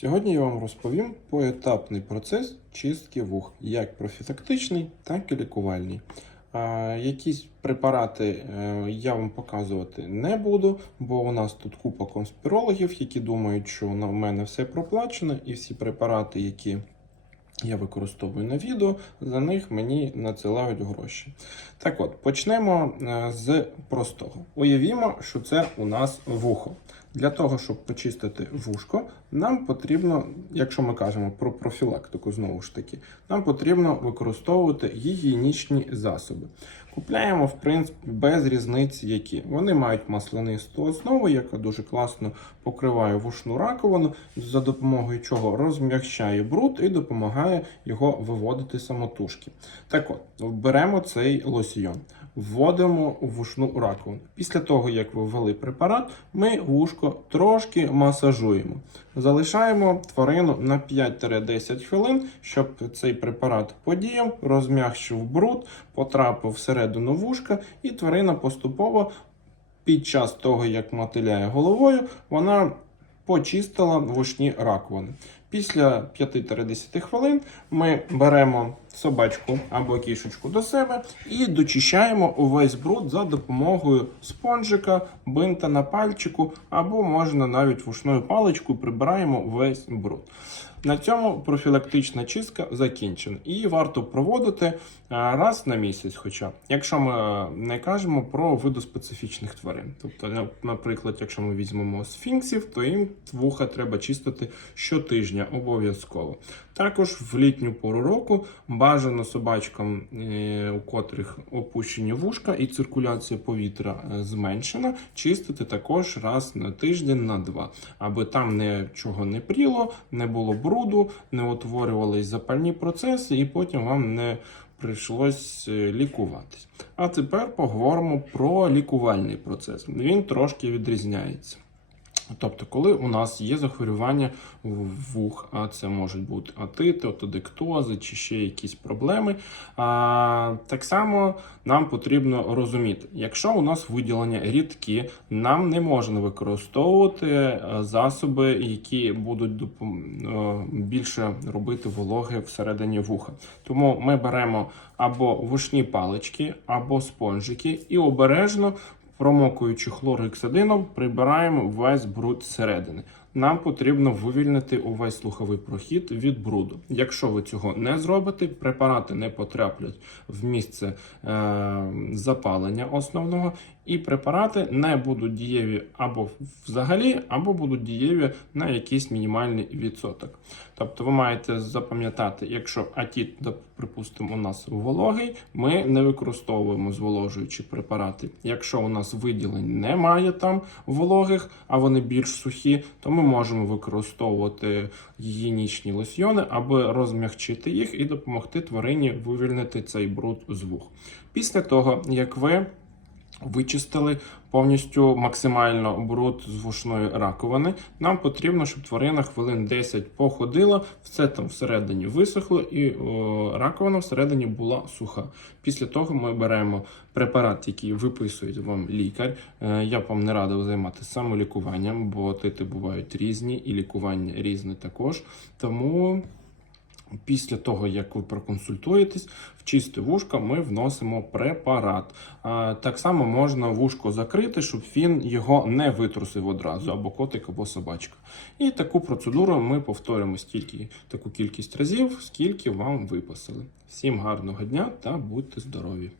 Сьогодні я вам розповім поетапний процес чистки вух, як профілактичний, так і лікувальний. Якісь препарати е, я вам показувати не буду, бо у нас тут купа конспірологів, які думають, що в мене все проплачено, і всі препарати, які я використовую на відео, за них мені надсилають гроші. Так от, почнемо е, з простого. Уявімо, що це у нас вухо. Для того, щоб почистити вушко, нам потрібно, якщо ми кажемо про профілактику, знову ж таки, нам потрібно використовувати гігієнічні засоби. Купляємо, в принципі, без різниці, які. Вони мають маслянисту основу, яка дуже класно покриває вушну раковину, за допомогою чого розм'якчає бруд і допомагає його виводити самотужки. Так от, беремо цей лосьйон, вводимо у вушну раковину. Після того, як ви ввели препарат, ми вушко трошки масажуємо. Залишаємо тварину на 5-10 хвилин, щоб цей препарат подіяв, розм'якшив бруд, потрапив всередину вушка, і тварина поступово під час того, як мотиляє головою, вона почистила вушні раковини. Після 5-10 хвилин ми беремо собачку або кішечку до себе і дочищаємо увесь бруд за допомогою спонжика, бинта на пальчику, або можна навіть вушною паличкою прибираємо весь бруд. На цьому профілактична чистка закінчена. Її варто проводити е, раз на місяць, хоча, якщо ми не кажемо про видоспецифічних тварин. Тобто, наприклад, якщо ми візьмемо сфінксів, то їм вуха треба чистити щотижня обов'язково. Також в літню пору року бажано собачкам, е, у котрих опущені вушка і циркуляція повітря е, зменшена, чистити також раз на тиждень на два, аби там нічого не пріло, не було бруду, не утворювались запальні процеси, і потім вам не прийшлось е, лікуватись. А тепер поговоримо про лікувальний процес. Він трошки відрізняється. Тобто, коли у нас є захворювання вух, а це можуть бути атити, отодектози чи ще якісь проблеми. А, так само нам потрібно розуміти, якщо у нас виділення рідкі, нам не можна використовувати е, засоби, які будуть е, більше робити вологи всередині вуха. Тому ми беремо або вушні палички, або спонжики і обережно промокуючи хлоргексидином, прибираємо весь бруд зсередини. Нам потрібно вивільнити увесь слуховий прохід від бруду. Якщо ви цього не зробите, препарати не потраплять в місце е, запалення основного, і препарати не будуть дієві або взагалі, або будуть дієві на якийсь мінімальний відсоток. Тобто ви маєте запам'ятати, якщо атіт, припустимо, у нас вологий, ми не використовуємо зволожуючі препарати. Якщо у нас виділень немає там вологих, а вони більш сухі, то ми можемо використовувати гігієнічні лосьйони, аби розмягчити їх і допомогти тварині вивільнити цей бруд з вух. Після того, як ви вичистили повністю максимально бруд з вушної раковини. Нам потрібно, щоб тварина хвилин 10 походила, все там всередині висохло, і о, раковина всередині була суха. Після того ми беремо препарат, який виписує вам лікар. Е, Я б вам не радив займатися самолікуванням, бо тити бувають різні, і лікування різне також. Тому. Після того, як ви проконсультуєтесь, в чисте вушко ми вносимо препарат. Так само можна вушко закрити, щоб він його не витрусив одразу, або котик, або собачка. І таку процедуру ми повторимо стільки таку кількість разів, скільки вам виписали. Всім гарного дня та будьте здорові!